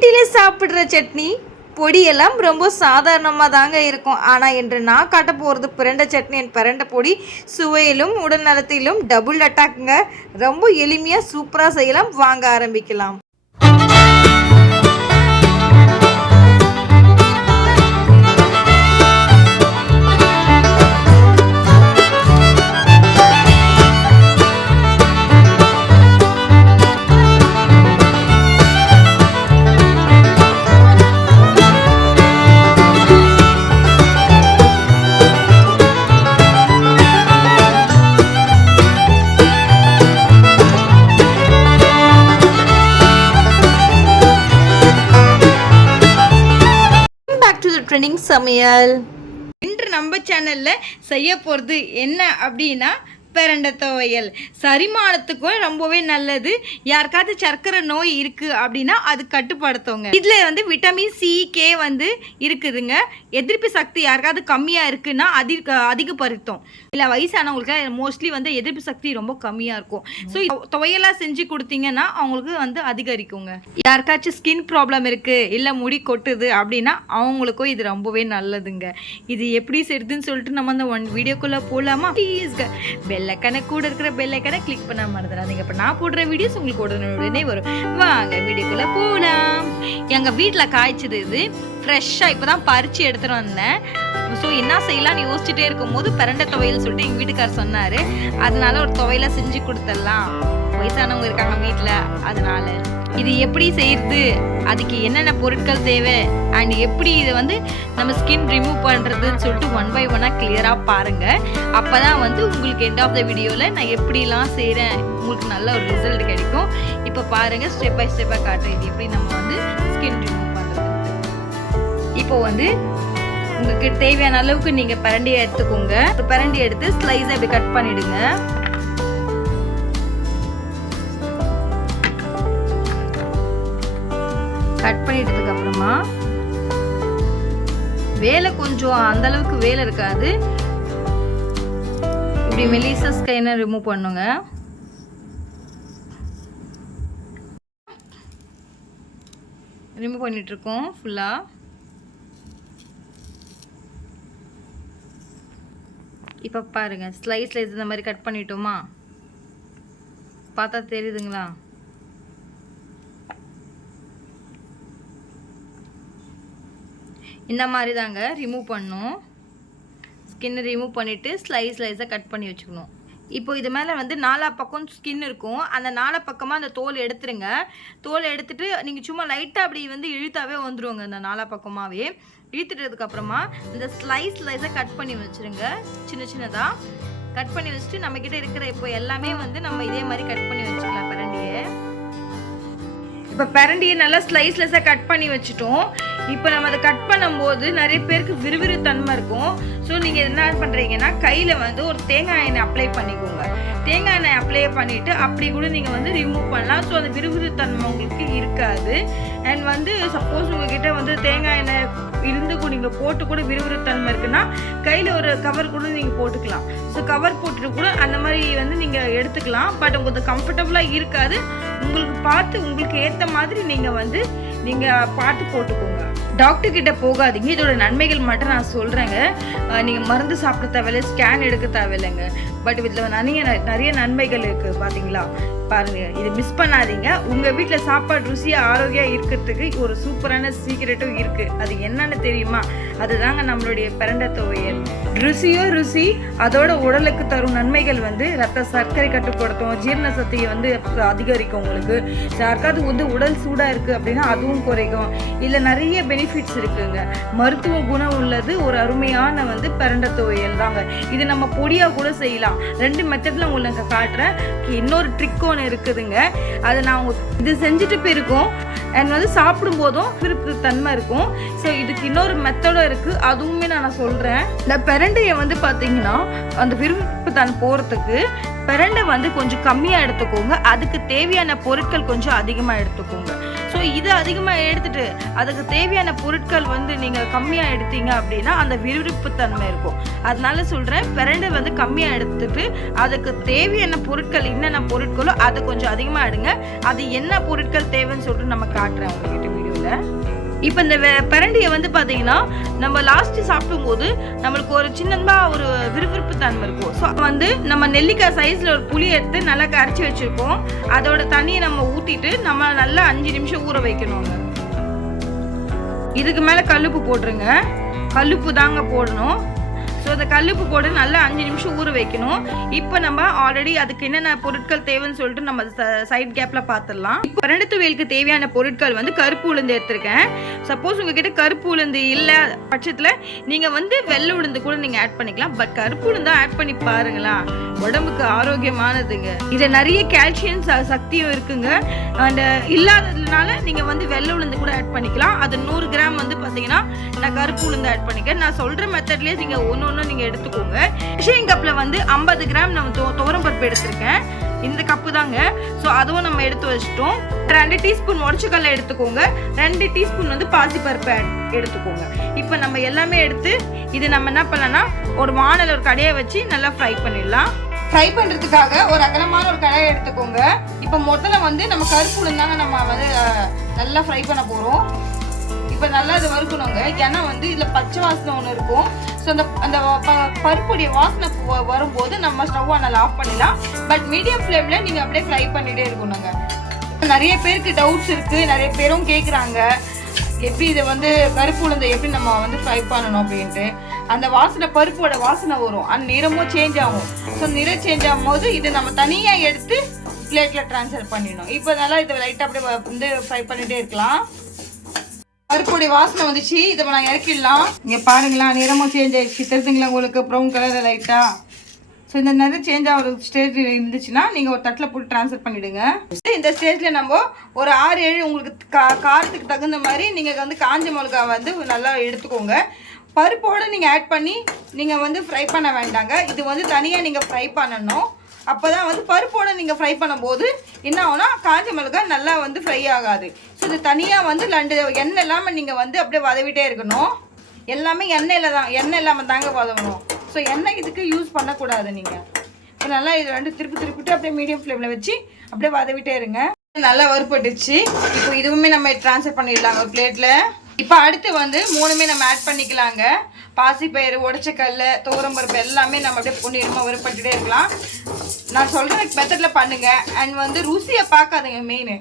வீட்டில் சாப்பிட்ற சட்னி பொடியெல்லாம் ரொம்ப சாதாரணமாக தாங்க இருக்கும். ஆனால் என்று நான் காட்ட போகிறது பிரண்ட சட்னி அண்ட் பிரண்ட பொடி சுவையிலும் உடல் நலத்திலும் டபுள் அட்டாக்குங்க ரொம்ப எளிமையாக சூப்பராக செய்யலாம். வாங்க ஆரம்பிக்கலாம். ட்ரெண்டிங் சமையல். இன்று நம்ம சேனலில் செய்ய போகிறது என்ன அப்படின்னா பிரண்ட துவையல். சரிமானத்துக்கும் ரொம்பவே நல்லது. யாருக்காவது சர்க்கரை நோய் இருக்குது அப்படின்னா அது கட்டுப்படுத்துவங்க இதில் வந்து விட்டமின் சி கே வந்து இருக்குதுங்க. எதிர்ப்பு சக்தி யாருக்காவது கம்மியாக இருக்குன்னா அதிக அதிகப்படுத்தும். இல்லை வயசானவங்களுக்கு மோஸ்ட்லி வந்து எதிர்ப்பு சக்தி ரொம்ப கம்மியாக இருக்கும். ஸோ துவையலாக செஞ்சு கொடுத்தீங்கன்னா அவங்களுக்கு வந்து அதிகரிக்குங்க. யாருக்காச்சும் ஸ்கின் ப்ராப்ளம் இருக்குது இல்லை முடி கொட்டுது அப்படின்னா அவங்களுக்கும் இது ரொம்பவே நல்லதுங்க. இது எப்படி செய்யுதுன்னு சொல்லிட்டு நம்ம அந்த ஒன் வீடியோக்குள்ளே போகலாமா பெல் பெல்லைக்கனை கூட இருக்கிற பெல்லைக்கனை கிளிக் பண்ண மறந்துடாதீங்க. இப்போ நான் போடுற வீடியோஸ் உங்களுக்கு உடனே வரும். வாங்க வீடியோக்குள்ளே போகலாம் எங்கள் வீட்டில் காய்ச்சது இது. ஃப்ரெஷ்ஷாக இப்போ தான் பறித்து எடுத்துகிட்டு வந்தேன். ஸோ என்ன செய்யலாம்னு யோசிச்சுட்டே இருக்கும்போது பிரண்டை துவையல் சொல்லிட்டு எங்கள் வீட்டுக்கார் சொன்னார். அதனால ஒரு துவையலை செஞ்சு கொடுத்துடலாம். வயசானவங்க இருக்காங்க வீட்டில் அதனால இது எப்படி செய்கிறது அதுக்கு என்னென்ன பொருட்கள் தேவை? அண்ட் எப்படி இதை வந்து நம்ம ஸ்கின் ரிமூவ் பண்ணுறதுன்னு சொல்லிட்டு ஒன் பை ஒன்னாக கிளியராக பாருங்கள் அப்போ தான் வந்து உங்களுக்கு எண்ட் ஆஃப் த வீடியோவில் நான் எப்படிலாம் செய்கிறேன் உங்களுக்கு நல்ல ஒரு ரிசல்ட் கிடைக்கும். இப்போ பாருங்கள் ஸ்டெப் பை ஸ்டெப்பாக காட்டுறேன். இது எப்படி நம்ம வந்து ஸ்கின் ரிமூவ் பண்ணுறது இப்போ வந்து உங்களுக்கு தேவையான அளவுக்கு நீங்கள் பரண்டியை எடுத்துக்கோங்க. பரண்டி எடுத்து ஸ்லைஸை அப்படி கட் பண்ணிவிடுங்க கட் பண்ணிட்டதுக்கு அப்புறமா வேலை கொஞ்சம் அந்த அளவுக்கு வேலை இருக்காது. இப்படி மெலிசா ஸ்கைனை ரிமூவ் பண்ணுங்க. ரிமூவ் பண்ணிட்டு இருக்கோம் ஃபுல்லா இப்போ பாருங்க ஸ்லைஸ் ஸ்லைஸ் இந்த மாதிரி கட் பண்ணிட்டோமா? பார்த்தா தெரியுதுங்களா? இந்த மாதிரி தாங்க ரிமூவ் பண்ணும். ஸ்கின் ரிமூவ் பண்ணிவிட்டு ஸ்லைஸ் ஸ்லைஸாக கட் பண்ணி வச்சுக்கணும். இப்போ இது மேலே வந்து நாலா பக்கம் ஸ்கின் இருக்கும். அந்த நாலா பக்கமாக அந்த தோல் எடுத்துருங்க. தோல் எடுத்துகிட்டு நீங்கள் சும்மா லைட்டாக அப்படி வந்து இழுத்தாவே வந்துடுவோங்க அந்த நாலா பக்கமாகவே இழுத்துட்டதுக்கப்புறமா இந்த ஸ்லைஸ் ஸ்லைஸாக கட் பண்ணி வச்சுருங்க. சின்ன சின்னதாக கட் பண்ணி வச்சுட்டு நம்மக்கிட்ட இருக்கிற இப்போ எல்லாமே வந்து நம்ம இதே மாதிரி கட் பண்ணி வச்சுக்கலாம். பரண்டியை. இப்போ பிரண்டியை நல்லா ஸ்லைஸ்லெஸ்ஸாக கட் பண்ணி வச்சுட்டோம். இப்போ நம்ம அதை கட் பண்ணும்போது நிறைய பேருக்கு விறுவிறு தன்மை இருக்கும். ஸோ நீங்கள் என்ன பண்ணுறீங்கன்னா கையில் வந்து ஒரு தேங்காய் எண்ணெய் அப்ளை பண்ணிக்கோங்க. தேங்காய் எண்ணெய் அப்ளை பண்ணிவிட்டு அப்படி கூட நீங்கள் வந்து ரிமூவ் பண்ணலாம். ஸோ அந்த விறுவிறு தன்மை உங்களுக்கு இருக்காது. அண்ட் வந்து சப்போஸ் உங்ககிட்ட வந்து தேங்காய் எண்ணெய் இருந்து கூட நீங்கள் போட்டு கூட விறுவிறுத்தன்மை இருக்குன்னா கையில் ஒரு கவர் கூட நீங்கள் போட்டுக்கலாம். ஸோ கவர் போட்டுட்டு கூட அந்த மாதிரி வந்து நீங்கள் எடுத்துக்கலாம். பட் உங்களுக்கு கம்ஃபர்டபுளாக இருக்காது. உங்களுக்கு பார்த்து உங்களுக்கு ஏற்ற மாதிரி நீங்கள் வந்து நீங்கள் பார்த்து போட்டுக்கோங்க. டாக்டர் கிட்ட போகாதீங்க. இதோட நன்மைகள் மட்டும் நான் சொல்கிறேங்க நீங்கள் மருந்து சாப்பிட தேவையில்ல ஸ்கேன் எடுக்க தேவையில்லைங்க. பட் இதில் நிறைய நிறைய நன்மைகள் இருக்குது பார்த்தீங்களா பாருங்க இது மிஸ் பண்ணாதீங்க. உங்கள் வீட்டில் சாப்பாடு ருசியாக ஆரோக்கியம் இருக்கிறதுக்கு ஒரு சூப்பரான சீக்கிரட்டும் இருக்குது அது என்னன்னு தெரியுமா? அதுதாங்க நம்மளுடைய பிறண்ட துவையல் ருசியோ ருசி அதோட உடலுக்கு தரும் நன்மைகள் வந்து ரத்த சர்க்கரை கட்டுப்படுத்தும் ஜீரண சக்தியை வந்து அதிகரிக்கும் உங்களுக்கு. யாருக்காவது வந்து உடல் சூடாக இருக்குது அப்படின்னா அதுவும் குறைக்கும். இதில் நிறைய பெனிஃபிட்ஸ் இருக்குங்க. மருத்துவ குணம் உள்ளது ஒரு அருமையான வந்து பிரண்ட துவையல் தாங்க. இது நம்ம பொடியாக கூட செய்யலாம். ரெண்டு மெத்தடில் உங்களுக்கு காட்டுறேன். இன்னொரு ட்ரிக் ஒன்று இருக்குதுங்க. அதை நான் இது செஞ்சுட்டு போயிருக்கோம். அண்ட் வந்து சாப்பிடும் போதும் விருப்ப தன்மை இருக்கும். ஸோ இதுக்கு இன்னொரு மெத்தடும் இருக்குது அதுவுமே நான் சொல்கிறேன் இந்த பிரண்டையை வந்து பார்த்தீங்கன்னா அந்த விருப்பு தான் போகிறதுக்கு பிரண்டை வந்து கொஞ்சம் கம்மியாக எடுத்துக்கோங்க. அதுக்கு தேவையான பொருட்கள் கொஞ்சம் அதிகமாக எடுத்துக்கோங்க. ஸோ இது அதிகமாக எடுத்துட்டு அதுக்கு தேவையான பொருட்கள் வந்து நீங்கள் கம்மியாக எடுத்தீங்க அப்படின்னா அந்த விறுவிறுப்புத்தன்மை இருக்கும். அதனால சொல்கிறேன் பிரண்டை வந்து கம்மியாக எடுத்துட்டு அதுக்கு தேவையான பொருட்கள் என்னென்ன பொருட்களோ அதை கொஞ்சம் அதிகமாக எடுங்க. அது என்ன பொருட்கள் தேவைன்னு சொல்லிட்டு நம்ம காட்டுறேன் உங்ககிட்ட வீடியோவில் இப்போ இந்த வெ- பிரண்டியை வந்து பார்த்தீங்கன்னா நம்ம லாஸ்ட்டு சாப்பிடும்போது நம்மளுக்கு ஒரு சின்னதாக ஒரு விறுவிறுப்பு தன்மை இருக்கும் ஸோ வந்து நம்ம நெல்லிக்காய் சைஸில் ஒரு புளி எடுத்து நல்லா கரைச்சி வச்சுருக்கோம். அதோட தண்ணியை நம்ம ஊற்றிட்டு நம்ம நல்லா அஞ்சு நிமிஷம் ஊற வைக்கணுங்க இதுக்கு மேலே கல்லுப்பு போட்டுருங்க. கல்லுப்பு தாங்க போடணும். ஸோ அந்த கல்லுப்பு போட்டு நல்லா அஞ்சு நிமிஷம் ஊற வைக்கணும். இப்போ நம்ம ஆல்ரெடி அதுக்கு என்னென்ன பொருட்கள் தேவைன்னு சொல்லிட்டு நம்ம சைட் கேப்பில் பார்த்துடலாம் இப்போ ரெண்டு துவையலுக்கு தேவையான பொருட்கள் வந்து கருப்பு உளுந்து எடுத்திருக்கேன். சப்போஸ் உங்ககிட்ட கருப்பு உளுந்து இல்லை பட்சத்தில் நீங்கள் வந்து வெள்ளை உளுந்து கூட நீங்கள் ஆட் பண்ணிக்கலாம். பட் கருப்பு உளுந்தா ஆட் பண்ணி பாருங்களா உடம்புக்கு ஆரோக்கியமானதுங்க. இதில் நிறைய கால்சியம் ச சக்தியும் இருக்குங்க. அண்ட் இல்லாததுனால நீங்கள் வந்து வெள்ளை உளுந்து கூட ஆட் பண்ணிக்கலாம். அது நூறு கிராம் வந்து பார்த்தீங்கன்னா நான் கருப்பு உளுந்து ஆட் பண்ணிக்கிறேன். நான் சொல்கிற மெத்தட்லேயே நீங்கள் ஒன்று வேணும்னா நீங்கள் எடுத்துக்கோங்க. ஃபிஷிங் கப்பில் வந்து ஐம்பது கிராம் நம்ம தோ துவரம் பருப்பு எடுத்திருக்கேன். இந்த கப்பு தாங்க. ஸோ அதுவும் நம்ம எடுத்து வச்சிட்டோம். ரெண்டு டீஸ்பூன் உடச்சிக்கல்ல எடுத்துக்கோங்க. ரெண்டு டீஸ்பூன் வந்து பாசிப்பருப்பு எடுத்துக்கோங்க. இப்போ நம்ம எல்லாமே எடுத்து இது நம்ம என்ன பண்ணலாம்னா ஒரு வானல் ஒரு கடையை வச்சு நல்லா ஃப்ரை பண்ணிடலாம். ஃப்ரை பண்ணுறதுக்காக ஒரு அகலமான ஒரு கடாயை எடுத்துக்கோங்க. இப்போ முதல்ல வந்து நம்ம கருப்பு உளுந்தாங்க நம்ம வந்து நல்லா ஃப்ரை பண்ண போகிறோம் இப்போ நல்லா இது வறுக்கணுங்க. ஏன்னா வந்து இதில் பச்சை வாசனை ஒன்று இருக்கும். ஸோ அந்த அந்த ப- பருப்புடைய வாசனை வ- வரும்போது நம்ம ஸ்டவ் ஆனால் ஆஃப் பண்ணிடலாம். பட் மீடியம் ஃப்ளேமில் நீங்கள் அப்படியே ஃப்ரை பண்ணிகிட்டே இருக்கணுங்க. நிறைய பேருக்கு டவுட்ஸ் இருக்குது நிறைய பேரும் கேட்குறாங்க எப்படி இதை வந்து கருப்பு உளுந்தை எப்படி நம்ம வந்து ஃப்ரை பண்ணணும் அப்படின்ட்டு. அந்த வாசனை பருப்போட வாசனை வரும். அந்த நிறமும் சேஞ்ச் ஆகும். ஸோ நிறம் சேஞ்ச் ஆகும்போது இதை நம்ம தனியாக எடுத்து பிளேட்டில் ட்ரான்ஸ்ஃபர் பண்ணிடணும். இப்போ நல்லா இதை லைட்டாக அப்படியே வ- வந்து ஃப்ரை பண்ணிகிட்டே இருக்கலாம். பருப்புடைய வாசனை வந்துச்சு. இதை நான் இறக்கிடலாம். இங்கே பாருங்களா நிறமும் சேஞ்ச் ஆயிடுச்சு. தெரிஞ்சுங்களா உங்களுக்கு ப்ரௌன் கலர் லைட்டாக ஸோ இந்த நிறம் சேஞ்ச் ஆகிற ஸ்டேஜ் இருந்துச்சுன்னா நீங்கள் ஒரு தட்டில் போட்டு ட்ரான்ஸ்ஃபர் பண்ணிவிடுங்க இந்த ஸ்டேஜில் நம்ம ஒரு ஆறு ஏழு உங்களுக்கு கா காரத்துக்கு தகுந்த மாதிரி நீங்கள் வந்து காஞ்ச மிளகா வந்து நல்லா எடுத்துக்கோங்க. பருப்போடு நீங்கள் ஆட் பண்ணி நீங்கள் வந்து ஃப்ரை பண்ண வேண்டாங்க. இது வந்து தனியாக நீங்கள் ஃப்ரை பண்ணணும். அப்போ தான் வந்து பருப்போடு நீங்கள் ஃப்ரை பண்ணும்போது என்ன ஆகும்னா காஞ்ச மிளகாய் நல்லா வந்து ஃப்ரை ஆகாது. ஸோ இது தனியாக வந்து ரெண்டு எண்ணெய் இல்லாமல் நீங்கள் வந்து அப்படியே வதவிட்டே இருக்கணும். எல்லாமே எண்ணெயில் தான் எண்ணெய் இல்லாமல் தாங்க வதவணும். ஸோ எண்ணெய் இதுக்கு யூஸ் பண்ணக்கூடாது நீங்கள் இப்போ நல்லா இது ரெண்டு திருப்பி திருப்பிட்டு அப்படியே மீடியம் ஃப்ளேமில் வச்சு அப்படியே வதவிட்டே இருங்க. நல்லா வறுப்பட்டுச்சு இப்போ இதுவுமே நம்ம ட்ரான்ஸ்ஃபர் பண்ணிடலாங்க ஒரு பிளேட்டில் இப்போ அடுத்து வந்து மூணுமே நம்ம ஆட் பண்ணிக்கலாங்க. பாசிப்பயிறு உடச்சக்கல்ல துவரம்பருப்பு எல்லாமே நம்ம அப்படியே பொன்னிறமாக வறுப்பட்டுட்டே இருக்கலாம். நான் சொல்கிற மெத்தடில் பண்ணுங்கள் அண்ட் வந்து ருசியை பார்க்காதுங்க மெயின்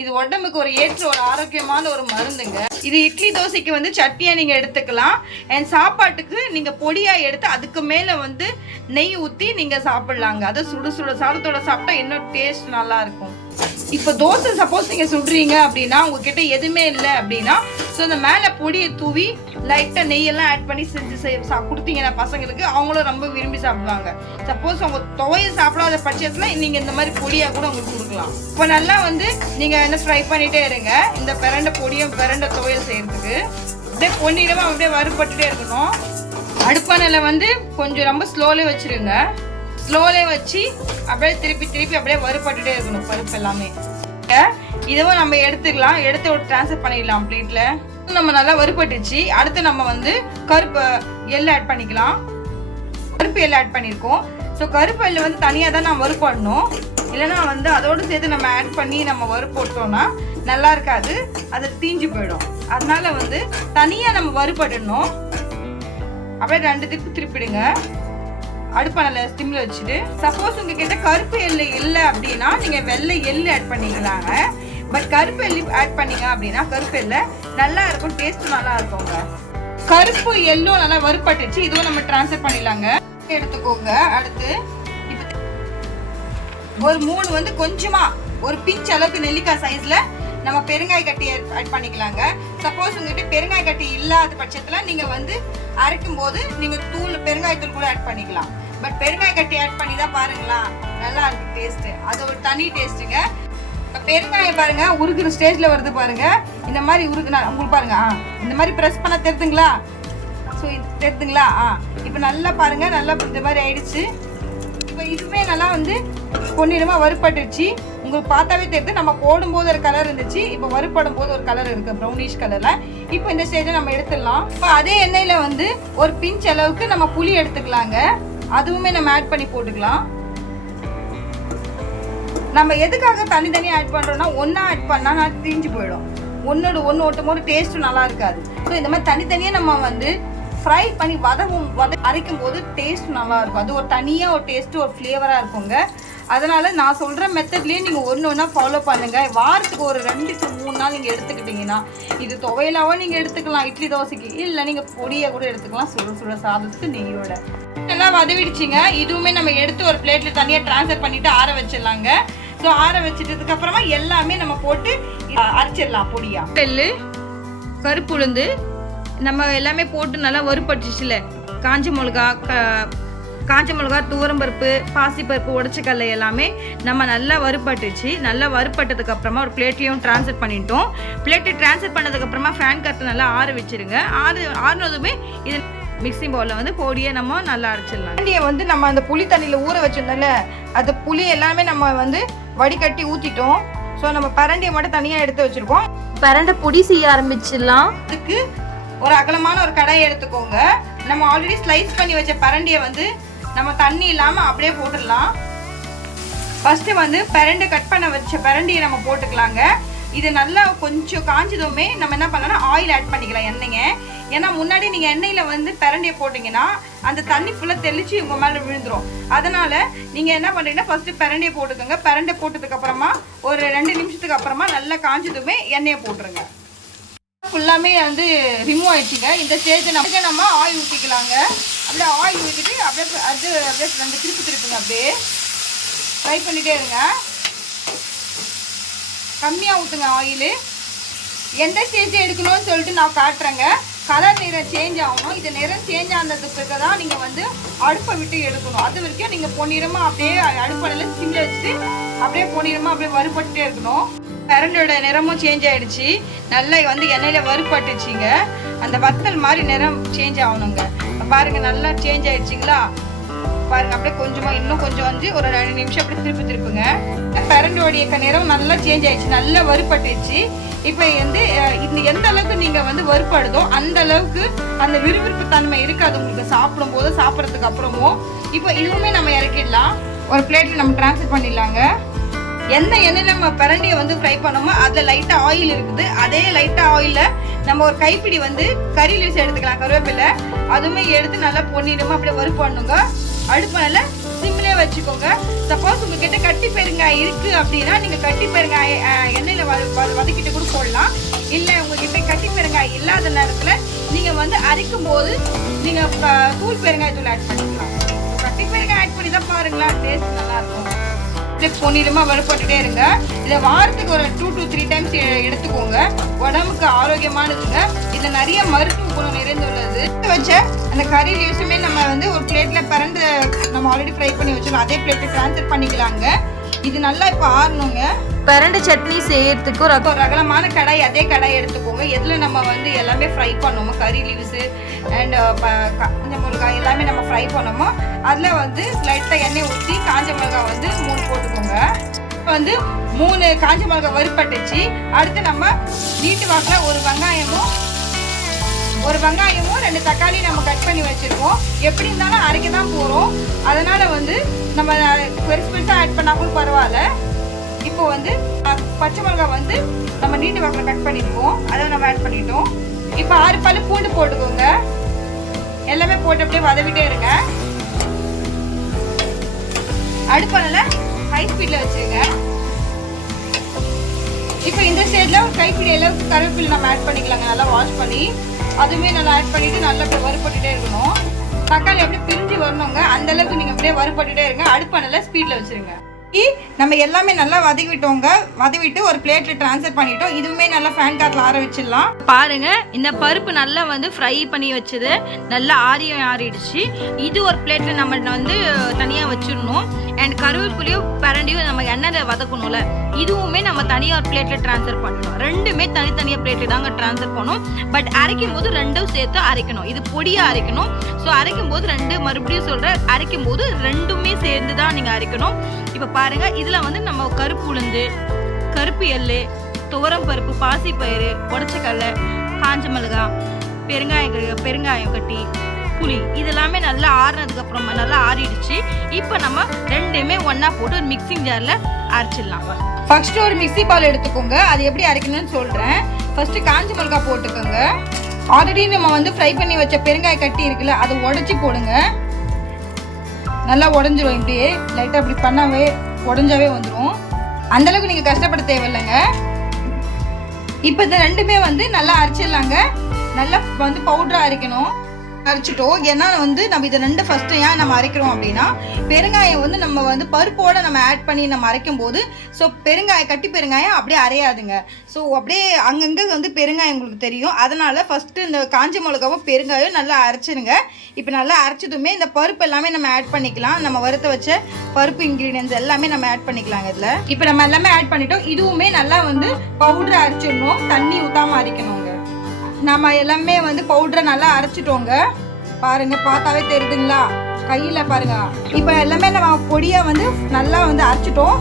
இது உடம்புக்கு ஒரு ஏற்ற ஒரு ஆரோக்கியமான ஒரு மருந்துங்க. இது இட்லி தோசைக்கு வந்து சட்னியா நீங்கள் எடுத்துக்கலாம். அண்ட் சாப்பாட்டுக்கு நீங்கள் பொடியாக எடுத்து அதுக்கு மேலே வந்து நெய் ஊற்றி நீங்கள் சாப்பிட்லாங்க. அது சுடு சுட சாதத்தோட சாப்பிட்டா இன்னும் டேஸ்ட் நல்லாயிருக்கும் இப்போ தோசை சப்போஸ் நீங்கள் சுடுறீங்க அப்படின்னா உங்ககிட்ட எதுவுமே இல்லை அப்படின்னா ஸோ அந்த மேலே பொடியை தூவி லைட்டாக நெய்யெல்லாம் ஆட் பண்ணி செஞ்சு செய் சா கொடுத்தீங்கன்னா பசங்களுக்கு அவங்களும் ரொம்ப விரும்பி சாப்பிடுவாங்க. சப்போஸ் அவங்க துவையை சாப்பிடாத பட்சத்தில் நீங்கள் இந்த மாதிரி பொடியாக கூட உங்களுக்கு கொடுக்கலாம். இப்போ நல்லா வந்து நீங்கள் என்ன ஃப்ரை பண்ணிகிட்டே இருங்க. இந்த பிரண்டை பொடியும் பிரண்டை துவையல் செய்யறதுக்கு. அப்படியே பொன்னிடமாக அப்படியே வறுபட்டுட்டே இருக்கணும். அடுப்பானில் வந்து கொஞ்சம் ரொம்ப ஸ்லோலே வச்சிருங்க. ஸ்லோலே வச்சு அப்படியே திருப்பி திருப்பி அப்படியே வறுபட்டுட்டே இருக்கணும் பருப்பு எல்லாமே. இதுவும் நம்ம எடுத்துக்கலாம். எடுத்து ஒரு ட்ரான்ஸ்ஃபர் பண்ணிடலாம் பிளேட்டில் நம்ம நல்லா வறுபட்டுச்சு. அடுத்து நம்ம வந்து கருப்பு எள்ளு ஆட் பண்ணிக்கலாம். கருப்பு எள்ளு ஆட் பண்ணியிருக்கோம் ஸோ கருப்பு எள்ளு வந்து தனியாக தான் நம்ம வறுப்படணும் இல்லைன்னா வந்து அதோடு சேர்த்து நம்ம ஆட் பண்ணி நம்ம வறுப்போட்டோம்னா நல்லா இருக்காது. அது தீஞ்சு போயிடும். அதனால வந்து தனியாக நம்ம வறுபடணும். அப்படியே ரெண்டு திருப்பி திருப்பிடுங்க. அடுப்பானல ஸ்டிம்ல வச்சுட்டு சப்போஸ் உங்ககிட்ட கருப்பு எள்ளு இல்லை அப்படின்னா நீங்க வெள்ளை எள்ளு ஆட் பண்ணிக்கலாங்க. பட் கருப்பு எள்ளு ஆட் பண்ணீங்க அப்படின்னா கருப்பு எள்ளு நல்லா இருக்கும் டேஸ்ட் நல்லா இருக்குங்க. கருப்பு எள்ளும் நல்லா வறுப்பட்டுச்சு இதுவும் நம்ம டிரான்ஸ்ஃபர் பண்ணிடலாங்க. எடுத்துக்கோங்க அடுத்து இப்போ ஒரு மூணு வந்து கொஞ்சமா ஒரு பிஞ்ச் அளவுக்கு நெல்லிக்காய் சைஸ்ல நம்ம பெருங்காய கட்டி ஆட் பண்ணிக்கலாங்க. சப்போஸ் உங்ககிட்ட பெருங்காய் கட்டி இல்லாத பட்சத்தில் நீங்கள் வந்து அரைக்கும் போது நீங்கள் தூள் பெருங்காயத்தூள் கூட ஆட் பண்ணிக்கலாம். பட் பெருங்காய் கட்டி ஆட் பண்ணி தான் பாருங்களா நல்லா இருக்கு டேஸ்ட்டு அது ஒரு தனி டேஸ்ட்டுங்க இப்போ பெருங்காயம் பாருங்க உருகுற ஸ்டேஜில் வருது பாருங்க. இந்த மாதிரி உருகுனா உங்களுக்கு பாருங்க ஆ இந்த மாதிரி ப்ரெஸ் பண்ண தெரிதுங்களா? ஸோ இது தெரிதுங்களா? ஆ இப்போ நல்லா பாருங்க நல்லா இந்த மாதிரி ஆயிடுச்சு. இப்போ இதுவுமே நல்லா வந்து பொன்னிடமாக வறுப்பட்டுச்சு உங்களுக்கு பார்த்தாவே தெரியுது நம்ம போடும்போது ஒரு கலர் இருந்துச்சு இப்போ வறுப்படும் போது ஒரு கலர் இருக்கு ப்ரௌனிஷ் கலர்ல இப்போ இந்த ஸ்டேஜை நம்ம எடுத்துடலாம். இப்போ அதே எண்ணெயில வந்து ஒரு பிஞ்ச் அளவுக்கு நம்ம புளி எடுத்துக்கலாங்க. அதுவுமே நம்ம ஆட் பண்ணி போட்டுக்கலாம். நம்ம எதுக்காக தனித்தனியாக ஆட் பண்ணுறோம்னா ஒன்றா ஆட் பண்ணால் தீஞ்சு போயிடும். ஒன்னோட ஒன்று ஓட்டும் போது டேஸ்ட்டும் நல்லா இருக்காது. ஸோ இந்த மாதிரி தனித்தனியாக நம்ம வந்து ஃப்ரை பண்ணி வதவும் வத அரைக்கும் போது டேஸ்ட் நல்லா இருக்கும். அது ஒரு தனியாக ஒரு டேஸ்ட்டு ஒரு ஃப்ளேவராக இருக்குங்க. அதனால நான் சொல்கிற மெத்தட்லேயே நீங்கள் ஒன்று ஒன்றா ஃபாலோ பண்ணுங்க. வாரத்துக்கு ஒரு ரெண்டு டு மூணு நாள் நீங்கள் எடுத்துக்கிட்டிங்கன்னா இது துவையிலாவோ நீங்கள் எடுத்துக்கலாம். இட்லி தோசைக்கு. இல்லை நீங்கள் பொடியை கூட எடுத்துக்கலாம். சுட சுட சாதத்துக்கு நெய்யோட. நல்லா வதவிடுச்சிங்க. இதுவுமே நம்ம எடுத்து ஒரு பிளேட்ல தனியாக ட்ரான்ஸ்ஃபர் பண்ணிட்டு ஆற வச்சிடலாங்க. ஸோ ஆற வச்சிட்டதுக்கு அப்புறமா எல்லாமே நம்ம போட்டு அரைச்சிடலாம் பொடியா. எள்ளு கருப்பு உளுந்து நம்ம எல்லாமே போட்டு நல்லா வறுப்பட்டுச்சுல. காஞ்ச மிளகா க காஞ்ச மிளகா துவரம்பருப்பு பாசிப்பருப்பு உடச்சக்கல்ல எல்லாமே நம்ம நல்லா வறுபட்டுச்சு. நல்லா வறுபட்டதுக்கு அப்புறமா ஒரு பிளேட்லையும் ட்ரான்ஸ்ஃபர் பண்ணிட்டோம். பிளேட்டு ட்ரான்ஸ்ஃபர் பண்ணதுக்கு அப்புறமா ஃபேன் காற்று நல்லா ஆற வச்சிருங்க. ஆறு ஆறுனதுமே இது மிக்சிங் பவுலில் வந்து பொடியை நம்ம நல்லா அரைச்சிடலாம். பரண்டியை வந்து நம்ம அந்த புளி தண்ணியில் ஊற வச்சிருந்தோம்ல அது புளி எல்லாமே நம்ம வந்து வடிகட்டி ஊற்றிட்டோம் ஸோ நம்ம பரண்டியை மட்டும் தனியாக எடுத்து வச்சுருக்கோம். பரண்டை பொடி செய்ய ஆரம்பிச்சிடலாம். அதுக்கு ஒரு அகலமான ஒரு கடாயை எடுத்துக்கோங்க. நம்ம ஆல்ரெடி ஸ்லைஸ் பண்ணி வச்ச பரண்டியை வந்து நம்ம தண்ணி இல்லாமல் அப்படியே போட்டுடலாம். ஃபஸ்ட்டு வந்து பிரண்டு கட் பண்ண வச்ச பிரண்டியை நம்ம போட்டுக்கலாங்க. இது நல்லா கொஞ்சம் காஞ்சதுமே நம்ம என்ன பண்ணலாம் ஆயில் ஆட் பண்ணிக்கலாம் எண்ணெய்ங்க ஏன்னா முன்னாடி நீங்கள் எண்ணெயில் வந்து பிரண்டியை போட்டிங்கன்னா அந்த தண்ணி ஃபுல்லாக தெளித்து உங்கள் மேலே விழுந்துடும் அதனால் நீங்கள் என்ன பண்ணுறீங்கன்னா ஃபஸ்ட்டு பிரண்டையை போட்டுக்கோங்க. பிரண்டை போட்டதுக்கப்புறமா ஒரு ரெண்டு நிமிஷத்துக்கு அப்புறமா நல்லா காஞ்சதுமே எண்ணெயை போட்டுருங்க. ஃபுல்லாமே வந்து ரிமூவ் ஆயிடுச்சுங்க. இந்த ஸ்டேஜ் நமக்கு நம்ம ஆயில் ஊற்றிக்கலாங்க அப்படியே ஆயில் ஊற்றிட்டு அப்படியே அது அப்படியே ரெண்டு திருப்பி திருப்புங்க அப்படியே ஃப்ரை பண்ணிகிட்டே இருங்க. கம்மியாக ஊற்றுங்க ஆயிலு எந்த ஸ்டேஜ் எடுக்கணும்னு சொல்லிட்டு நான் காட்டுறேங்க. கலர் நிறம் சேஞ்ச் ஆகணும். இது நிறம் சேஞ்ச் ஆனதுக்கு தான் நீங்கள் வந்து அடுப்பை விட்டு எடுக்கணும். அது வரைக்கும் நீங்கள் பொன்னிறமாக அப்படியே அடுப்படையில் சிம்மில் வச்சுட்டு அப்படியே பொன்னிறமாக அப்படியே வறுபட்டுட்டே இருக்கணும். கரண்டோட நிறமும் சேஞ்ச் ஆகிடுச்சு நல்லா வந்து எண்ணெயில் வறுபட்டுச்சிங்க. அந்த வத்தல் மாதிரி நிறம் சேஞ்ச் ஆகணுங்க. பாருங்க நல்லா சேஞ்ச் ஆயிடுச்சுங்களா? பாருங்க அப்படியே கொஞ்சமா இன்னும் கொஞ்சம் வந்து ஒரு ரெண்டு நிமிஷம் அப்படியே திருப்பி திருப்புங்க. பரண்டோடைய க- நிறம் நல்லா சேஞ்ச் ஆயிடுச்சு நல்லா வறுபட்டுச்சு இப்போ வந்து இந்த எந்த அளவுக்கு நீங்க வந்து வறுப்படுதோ அந்த அளவுக்கு அந்த விறுவிறுப்பு தன்மை இருக்காது. உங்களுக்கு சாப்பிடும் போது சாப்பிட்றதுக்கு அப்புறமும். இப்போ இதுவுமே நம்ம இறக்கிடலாம். ஒரு பிளேட்ல நம்ம டிரான்ஸ்ஃபர் பண்ணிடலாங்க. எந்த எண்ணெயில் நம்ம பரண்டியை வந்து ஃப்ரை பண்ணோமோ அதில் லைட்டாக ஆயில் இருக்குது. அதே லைட்டாக ஆயிலில் நம்ம ஒரு கைப்பிடி வந்து கறி லீவ்ஸ் எடுத்துக்கலாம் கருவேப்பிலை. அதுவுமே எடுத்து நல்லா பொன்னிடுமா அப்படியே வறுப்பண்ணுங்க அடுப்பு நல்லா சிம்லேயே வச்சுக்கோங்க. சப்போஸ் உங்ககிட்ட கட்டி பெருங்காய் இருக்கு அப்படின்னா நீங்கள் கட்டி பெருங்காய் எண்ணெயில் வ வ- வதக்கிட்டு கூட போடலாம். இல்லை உங்ககிட்ட கட்டி பெருங்காய் இல்லாத நேரத்தில் நீங்கள் வந்து அரைக்கும் போது நீங்கள் தூள் பெருங்காய் தூள் ஆட் பண்ணிக்கலாம். கட்டி பெருங்காய் ஆட் பண்ணி தான் பாருங்களேன் டேஸ்ட் நல்லா ப்ளஸ் இப்படி வலுப்பட்டுட்டே இருங்க. இதை வாரத்துக்கு ஒரு டூ டு த்ரீ டைம்ஸ் எடுத்துக்கோங்க. உடம்புக்கு ஆரோக்கியமானதுங்க. இதில் நிறைய மருத்துவ குணம் நிறைந்துள்ளது. வச்ச அந்த கறி லீவ்ஸுமே நம்ம வந்து ஒரு பிளேட்டில் பிறந்து நம்ம ஆல்ரெடி ஃப்ரை பண்ணி வச்சோம் அதே பிளேட்ல ட்ரான்ஸ்ஃபர் பண்ணிக்கலாங்க. இது நல்லா இப்போ ஆறணுங்க. பிரண்டு சட்னி செய்யறதுக்கு ஒரு ஒரு அகலமான கடாய் அதே கடாய் எடுத்துக்கோங்க. எதில் நம்ம வந்து எல்லாமே ஃப்ரை பண்ணோமோ கறி லீவ்ஸு அண்ட் காஞ்ச மிளகாய் எல்லாமே நம்ம ஃப்ரை பண்ணோமோ அதில் வந்து லைட்டாக எண்ணெய் ஊற்றி காஞ்ச மிளகாய் வந்து மூணு போட்டுக்கோங்க. இப்போ வந்து மூணு காஞ்ச மிளகாய் வறுப்பட்டுச்சு அடுத்து நம்ம நீட்டு வாக்கில் ஒரு வெங்காயமும் ஒரு வெங்காயமும் ரெண்டு தக்காளி நம்ம கட் பண்ணி வச்சுருக்கோம். எப்படி இருந்தாலும் அரைக்க தான் போகிறோம் அதனால் வந்து நம்ம பெருசு பெருசாக ஆட் பண்ணா கூட பரவாயில்ல. இப்போ வந்து பச்சை மிளகாய் வந்து நம்ம நீட்டு வாக்கில் கட் பண்ணியிருக்கோம் அதை நம்ம ஆட் பண்ணிட்டோம். இப்போ ஆறு பல்லு பூண்டு போட்டுக்கோங்க. எல்லாமே போட்டு அப்படியே வதவிட்டே இருங்க. அடுப்பணில் ஹை ஸ்பீடில் வச்சுருங்க. இப்போ இந்த ஸ்டேஜில் ஒரு கைப்பிடி அளவுக்கு கருவேப்பிலை நம்ம ஆட் பண்ணிக்கலாங்க. நல்லா வாஷ் பண்ணி அதுவுமே நல்லா ஆட் பண்ணிட்டு நல்லா அப்படியே வறுப்பட்டுட்டே இருக்கணும். தக்காளி அப்படியே பிரிஞ்சு வரணுங்க. அந்தளவுக்கு நீங்கள் அப்படியே வறுப்பட்டுட்டே இருங்க. அடுப்பணில் ஸ்பீடில் வச்சுருங்க. நம்ம எல்லாமே நல்லா வதவிட்டோங்க வதவிட்டு ஒரு பிளேட்ல ட்ரான்ஸ்ஃபர் பண்ணிட்டோம். இதுவுமே நல்லா ஃபேன் காத்துல ஆற வச்சிடலாம். பாருங்க இந்த பருப்பு நல்லா வந்து ஃப்ரை பண்ணி வச்சது. நல்லா ஆரியும் ஆறிடுச்சு. இது ஒரு பிளேட்ல நம்ம வந்து தனியா வச்சிடணும். அண்ட் கருவேப்பிலையும் பரண்டியும் நம்ம எண்ணெயில் வதக்கணும்ல இதுவுமே நம்ம தனியாக ஒரு ட்ரான்ஸ்ஃபர் பண்ணணும். ரெண்டுமே தனித்தனியாக பிளேட்டில் தாங்க ட்ரான்ஸ்ஃபர் பண்ணணும். பட் அரைக்கும் போது ரெண்டும் சேர்த்து அரைக்கணும். இது பொடியாக அரைக்கணும். ஸோ அரைக்கும் போது ரெண்டு மறுபடியும் சொல்கிற அரைக்கும் போது ரெண்டுமே சேர்ந்து தான் நீங்கள் அரைக்கணும். இப்போ பாருங்கள் இதில் வந்து நம்ம கருப்பு உளுந்து கருப்பு எள்ளு துவரம் பருப்பு பாசிப்பயிறு உடச்சக்கடலை காஞ்ச மிளகாய் பெருங்காயம் பெருங்காயம் கட்டி புளி இதெல்லாமே நல்லா ஆறுனதுக்கு அப்புறமா நல்லா ஆறிடுச்சு. இப்போ நம்ம ரெண்டுமே ஒன்றா போட்டு ஒரு மிக்சிங் ஜாரில் அரைச்சிடலாம். ஃபர்ஸ்ட் ஒரு மிக்ஸி பால் எடுத்துக்கோங்க. அது எப்படி அரைக்கணும்னு சொல்கிறேன் ஃபர்ஸ்ட் காஞ்சி மிளகா போட்டுக்கோங்க. ஆல்ரெடி நம்ம வந்து ஃப்ரை பண்ணி வச்ச பெருங்காய கட்டி இருக்குல்ல அதை உடச்சி போடுங்க. நல்லா உடஞ்சிரும் இப்படியே. லைட்டாக அப்படி பண்ணாவே உடஞ்சாவே வந்துடும் அந்தளவுக்கு நீங்கள் கஷ்டப்பட தேவையில்லைங்க. இப்போ இந்த ரெண்டுமே வந்து நல்லா அரைச்சிடலாங்க. நல்லா வந்து பவுடராக அரைக்கணும். அரைச்சிட்டோம். ஏன்னா வந்து நம்ம இதை ரெண்டு ஃபஸ்ட்டு ஏன் நம்ம அரைக்கிறோம் அப்படின்னா பெருங்காயம் வந்து நம்ம வந்து பருப்போட நம்ம ஆட் பண்ணி நம்ம அரைக்கும் போது ஸோ பெருங்காயம் கட்டி பெருங்காயம் அப்படியே அரையாதுங்க. ஸோ அப்படியே அங்கங்கே வந்து பெருங்காயம் உங்களுக்கு தெரியும். அதனால ஃபஸ்ட்டு இந்த காஞ்ச மிளகாவும் பெருங்காயம் நல்லா அரைச்சிருங்க. இப்போ நல்லா அரைச்சதுமே இந்த பருப்பு எல்லாமே நம்ம ஆட் பண்ணிக்கலாம். நம்ம வறுத்த வச்ச பருப்பு இன்க்ரீடியன்ஸ் எல்லாமே நம்ம ஆட் பண்ணிக்கலாங்க இதில். இப்போ நம்ம எல்லாமே ஆட் பண்ணிட்டோம். இதுவுமே நல்லா வந்து பவுடரை அரைச்சிடணும். தண்ணி ஊற்றாம அரைக்கணுங்க. நம்ம எல்லாமே வந்து பவுடரை நல்லா அரைச்சிட்டோங்க. பாருங்க பார்த்தாவே தெரியுதுங்களா? கையில் பாருங்க. இப்போ எல்லாமே நம்ம பொடியை வந்து நல்லா வந்து அரைச்சிட்டோம்.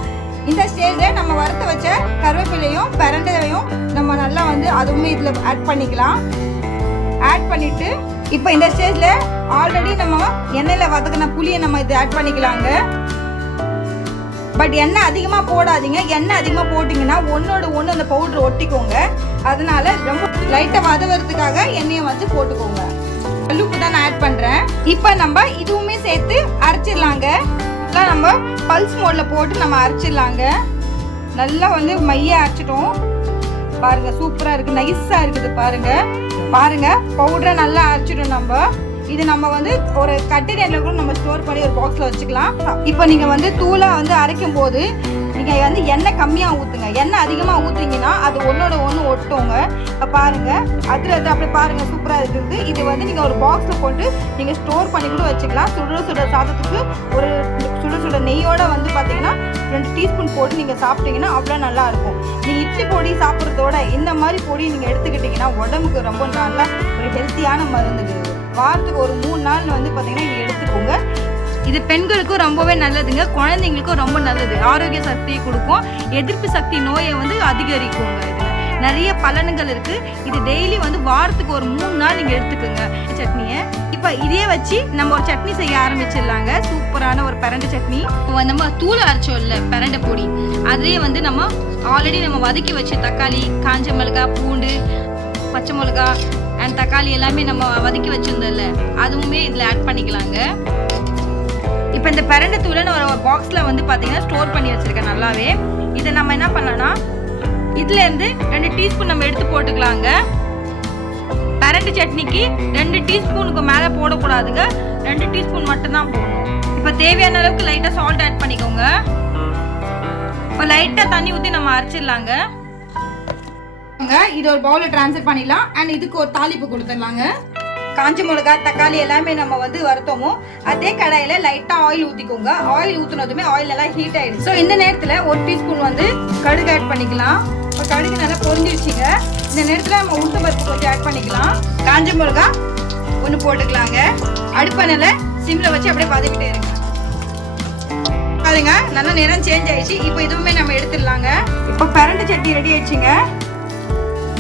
இந்த ஸ்டேஜில் நம்ம வறுத்து வச்ச கருவேப்பிலையும் பிரண்டையும் நம்ம நல்லா வந்து அதுவுமே இதில் ஆட் பண்ணிக்கலாம். ஆட் பண்ணிவிட்டு இப்போ இந்த ஸ்டேஜில் ஆல்ரெடி நம்ம எண்ணெயில் வதக்கின புளியை நம்ம இது ஆட் பண்ணிக்கலாங்க. பட் எண்ணெய் அதிகமாக போடாதீங்க. எண்ணெய் அதிகமாக போட்டிங்கன்னா ஒன்றோட ஒன்று அந்த பவுட்ரு ஒட்டிக்கோங்க. அதனால ரொம்ப லைட்டாக வதவறதுக்காக எண்ணெயை வந்து போட்டுக்கோங்க. கல்லுப்பு தான் நான் ஆட் பண்ணுறேன் இப்போ நம்ம இதுவுமே சேர்த்து அரைச்சிடலாங்க. இதெல்லாம் நம்ம பல்ஸ் மோடில் போட்டு நம்ம அரைச்சிடலாங்க. நல்லா வந்து மைய அரைச்சிட்டோம். பாருங்கள் சூப்பராக இருக்குது நைஸாக இருக்குது பாருங்கள் பாருங்க பவுடரை நல்லா அரைச்சிடும் நம்ம. இது நம்ம வந்து ஒரு கண்டெய்னர்ல கூட நம்ம ஸ்டோர் பண்ணி ஒரு பாக்ஸ்ல வச்சுக்கலாம். இப்போ நீங்க வந்து தூளை வந்து அரைக்கும் போது நீங்க வந்து எண்ணெய் கம்மியா ஊத்துங்க. எண்ணெய் அதிகமா ஊத்துனீங்கன்னா அது ஒன்னோட ஒன்று ஒட்டுங்க. இப்ப பாருங்க அதுல அது அப்படி பாருங்க சூப்பரா இருக்குது. இது வந்து நீங்க ஒரு பாக்ஸ்ல போட்டு நீங்க ஸ்டோர் பண்ணி கூட வச்சுக்கலாம். சுட சுட சாதத்துக்கு ஒரு சுட சுட நெய்யோட வந்து பாத்தீங்கன்னா ரெண்டு டீஸ்பூன் போட்டு நீங்கள் சாப்பிட்டீங்கன்னா அவ்வளோ நல்லா இருக்கும். நீங்கள் இட்லி பொடி சாப்பிட்றதோட இந்த மாதிரி பொடி நீங்கள் எடுத்துக்கிட்டிங்கன்னா உடம்புக்கு ரொம்ப நல்ல ஒரு ஹெல்த்தியான மருந்துக்கு வாரத்துக்கு ஒரு மூணு நாள் வந்து பார்த்தீங்கன்னா நீங்கள் எடுத்துக்கோங்க. இது பெண்களுக்கும் ரொம்பவே நல்லதுங்க. குழந்தைங்களுக்கும் ரொம்ப நல்லது. ஆரோக்கிய சக்தியை கொடுக்கும். எதிர்ப்பு சக்தி நோயை வந்து அதிகரிக்குங்க இது நிறைய பலன்கள் இருக்கு. இது டெய்லி வந்து வாரத்துக்கு ஒரு மூணு நாள் நீங்க எடுத்துக்கோங்க. சட்னியை. இப்போ இதே வச்சு நம்ம ஒரு சட்னி செய்ய ஆரம்பிச்சிடலாங்க. சூப்பரான ஒரு பரண்டை சட்னி. நம்ம தூள் அரைச்சோம் இல்லை பிரண்டை பொடி. அதையே வந்து நம்ம ஆல்ரெடி நம்ம வதக்கி வச்ச தக்காளி காஞ்ச மிளகாய் பூண்டு பச்சை மிளகா அண்ட் தக்காளி எல்லாமே நம்ம வதக்கி வச்சிருந்தோம்ல அதுவுமே இதில் ஆட் பண்ணிக்கலாங்க. இப்போ இந்த பிரண்டை தூளை நான் ஒரு பாக்ஸில் வந்து பார்த்தீங்கன்னா ஸ்டோர் பண்ணி வச்சுருக்கேன் நல்லாவே. இதை நம்ம என்ன பண்ணலாம்னா இதுலேருந்து ரெண்டு டீஸ்பூன் நம்ம எடுத்து போட்டுக்கலாங்க. பரண்டு சட்னிக்கு ரெண்டு டீஸ்பூனுக்கு மேலே போடக்கூடாதுங்க. ரெண்டு டீஸ்பூன் மட்டும்தான் போடணும். இப்போ தேவையான அளவுக்கு லைட்டாக சால்ட் ஆட் பண்ணிக்கோங்க. இப்போ லைட்டாக தண்ணி ஊற்றி நம்ம அரைச்சிடலாங்க. இது ஒரு பவுலில் ட்ரான்ஸ்ஃபர் பண்ணிடலாம். அண்ட் இதுக்கு ஒரு தாளிப்பு கொடுத்துடலாங்க. காஞ்ச மிளகா தக்காளி எல்லாமே நம்ம வந்து வறுத்தோமோ அதே கடாயில லைட்டா ஆயில் ஊத்திக்கோங்க. ஆயில் ஊற்றுனதுமே ஆயில் நல்லா ஹீட் ஆயிடுச்சு. ஸோ இந்த நேரத்துல ஒரு டீஸ்பூன் வந்து கடுகு ஆட் பண்ணிக்கலாம். இப்போ கடுகு நல்லா பொரிஞ்சிருச்சுங்க. இந்த நேரத்துல நம்ம உளுத்த பருப்பு கொஞ்சம் ஆட் பண்ணிக்கலாம். காஞ்ச மிளகா ஒன்று போட்டுக்கலாங்க. அடுப்பனில் சிம்ல வச்சு அப்படியே பதவிட்டே இருங்க. பாருங்க நல்லா நேரம் சேஞ்ச் ஆயிடுச்சு. இப்போ இதுவுமே நம்ம எடுத்துடலாங்க. இப்போ பரண்டு சட்னி ரெடி ஆயிடுச்சுங்க.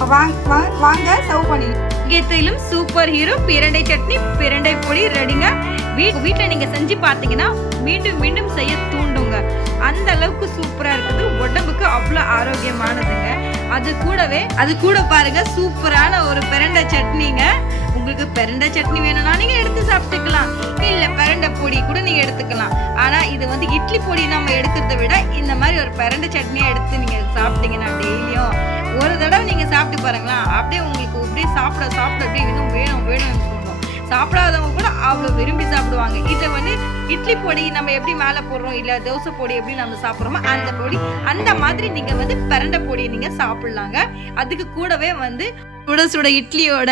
வாங்க வாங்க சர்வ் பண்ணி கெத்திலும் சூப்பர் ஹீரோ பிரண்டை சட்னி பிரண்டை பொடி ரெடிங்க வீட் வீட்டில் நீங்கள் செஞ்சு பார்த்தீங்கன்னா மீண்டும் மீண்டும் செய்ய தூண்டுங்க. அந்த அளவுக்கு சூப்பராக இருக்குது. உடம்புக்கு அவ்வளோ ஆரோக்கியமானதுங்க. அது கூடவே அது கூட பாருங்க சூப்பரான ஒரு பிரண்டை சட்னிங்க. உங்களுக்கு பிரண்டை சட்னி வேணும்னா நீங்கள் எடுத்து சாப்பிட்டுக்கலாம். இல்லை பிரண்டை பொடி கூட நீங்கள் எடுத்துக்கலாம். ஆனால் இது வந்து இட்லி பொடி நம்ம எடுக்கிறத விட இந்த மாதிரி ஒரு பிரண்டை சட்னியை எடுத்து நீங்கள் சாப்பிட்டீங்கன்னா டெய்லியும் ஒரு தடவை நீங்கள் சாப்பிட்டு பாருங்களேன் அப்படியே உங்களுக்கு அப்படியே சாப்பிட சாப்பிட அப்படியே இன்னும் வேணும் வேணும்னு தோணும் சாப்பிடாதவங்க கூட அவ்வளோ விரும்பி சாப்பிடுவாங்க. இதை வந்து இட்லி பொடி நம்ம எப்படி மேலே போடுறோம் இல்லை தோசை பொடி எப்படி நம்ம சாப்பிட்றோமோ அந்த பொடி அந்த மாதிரி நீங்கள் வந்து பிரண்டை பொடியை நீங்கள் சாப்பிட்லாங்க. அதுக்கு கூடவே வந்து சுட சுட இட்லியோட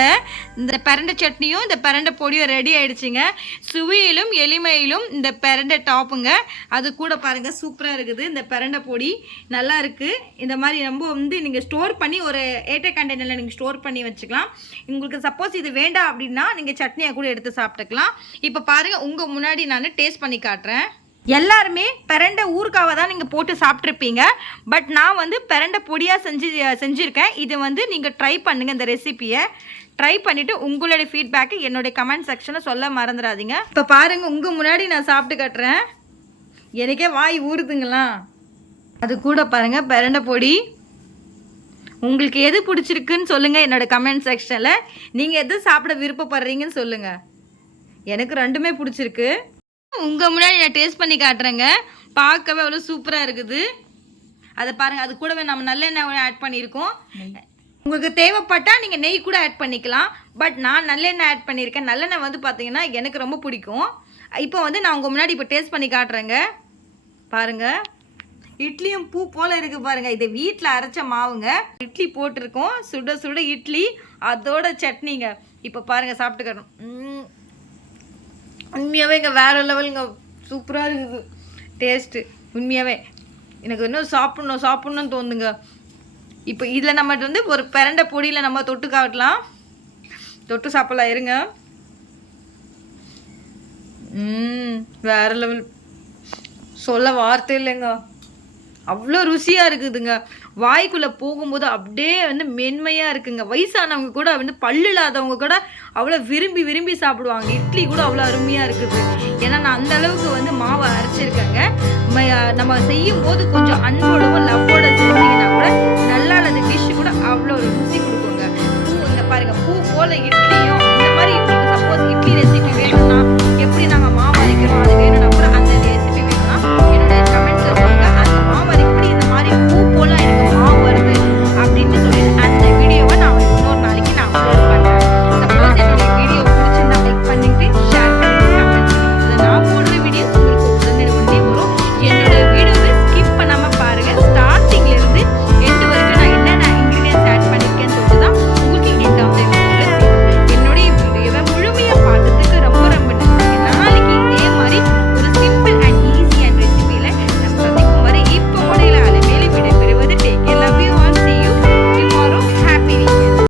இந்த பிரண்டை சட்னியும் இந்த பிரண்டை பொடியும் ரெடி ஆயிடுச்சுங்க. சுவையிலும் எளிமையிலும் இந்த பிரண்டை டாப்புங்க அது கூட பாருங்க சூப்பராக இருக்குது. இந்த பிரண்டை பொடி நல்லா இருக்கு. இந்த மாதிரி ரொம்ப வந்து நீங்கள் ஸ்டோர் பண்ணி ஒரு ஏட்டை கண்டெய்னரில் நீங்கள் ஸ்டோர் பண்ணி வச்சுக்கலாம். உங்களுக்கு சப்போஸ் இது வேண்டாம் அப்படின்னா நீங்கள் சட்னியாக கூட எடுத்து சாப்பிட்டுக்கலாம். இப்போ பாருங்க உங்கள் முன்னாடி நான் டேஸ்ட் பண்ணி காட்டுறேன். எல்லாருமே பிரண்டை ஊறுகாவை தான் நீங்கள் போட்டு சாப்பிட்ருப்பீங்க பட் நான் வந்து பிரண்டை பொடியாக செஞ்சு செஞ்சுருக்கேன். இது வந்து நீங்கள் ட்ரை பண்ணுங்கள் இந்த ரெசிபியை ட்ரை பண்ணிவிட்டு உங்களுடைய ஃபீட்பேக்கை என்னுடைய கமெண்ட் செக்ஷனில் சொல்ல மறந்துடாதீங்க. இப்போ பாருங்கள் உங்கள் முன்னாடி நான் சாப்பிட்டு கட்டுறேன். எனக்கே வாய் ஊறுதுங்களா? அது கூட பாருங்கள் பிரண்டை பொடி. உங்களுக்கு எது பிடிச்சிருக்குன்னு சொல்லுங்கள் என்னோட கமெண்ட் செக்ஷனில் நீங்கள் எது சாப்பிட விருப்பப்படுறீங்கன்னு சொல்லுங்கள் எனக்கு ரெண்டுமே பிடிச்சிருக்கு. உங்கள் முன்னாடி நான் டேஸ்ட் பண்ணி காட்டுறேங்க. பார்க்கவே அவ்வளோ சூப்பராக இருக்குது. அதை பாருங்கள் அது கூடவே நம்ம நல்லெண்ணெய் ஆட் பண்ணியிருக்கோம். உங்களுக்கு தேவைப்பட்டால் நீங்கள் நெய் கூட ஆட் பண்ணிக்கலாம். பட் நான் நல்லெண்ணெய் ஆட் பண்ணியிருக்கேன். நல்லெண்ணெய் வந்து பார்த்தீங்கன்னா எனக்கு ரொம்ப பிடிக்கும். இப்போ வந்து நான் உங்கள் முன்னாடி இப்போ டேஸ்ட் பண்ணி காட்டுறேங்க. பாருங்கள் இட்லியும் பூ போல் இருக்குது பாருங்க. இது வீட்டில் அரைச்ச மாவுங்க. இட்லி போட்டிருக்கோம். சுட சுட இட்லி. அதோட சட்னிங்க. இப்போ பாருங்க சாப்பிட்டுக்கணும். ம். உண்மையாகவே இங்கே வேற லெவலுங்க சூப்பராக இருக்குது. டேஸ்ட்டு உண்மையாகவே எனக்கு இன்னும் சாப்பிட்ணும் சாப்பிட்ணுன்னு தோணுங்க இப்போ இதில் நம்ம வந்து ஒரு பிரண்டை பொடியில் நம்ம தொட்டு காட்டலாம். தொட்டு சாப்பிடலாம் இருங்க. வேற லெவல் சொல்ல வார்த்தை இல்லைங்க. அவ்வளோ ருசியாக இருக்குதுங்க. வாய்க்குள்ளே போகும்போது அப்படியே வந்து மென்மையாக இருக்குங்க. வயசானவங்க கூட வந்து பல்லு இல்லாதவங்க கூட அவ்வளோ விரும்பி விரும்பி சாப்பிடுவாங்க. இட்லி கூட அவ்வளோ அருமையாக இருக்குது. ஏன்னா நான் அந்த அளவுக்கு வந்து மாவை அரைச்சிருக்கேங்க. நம்ம செய்யும் போது கொஞ்சம் அன்போடவும் லவ்வோட செஞ்சீங்கன்னா கூட நல்லா அந்த டிஷ் கூட அவ்வளோ ருசி கொடுக்குங்க. பூ இந்த பாருங்கள் பூ போல இட்லியும்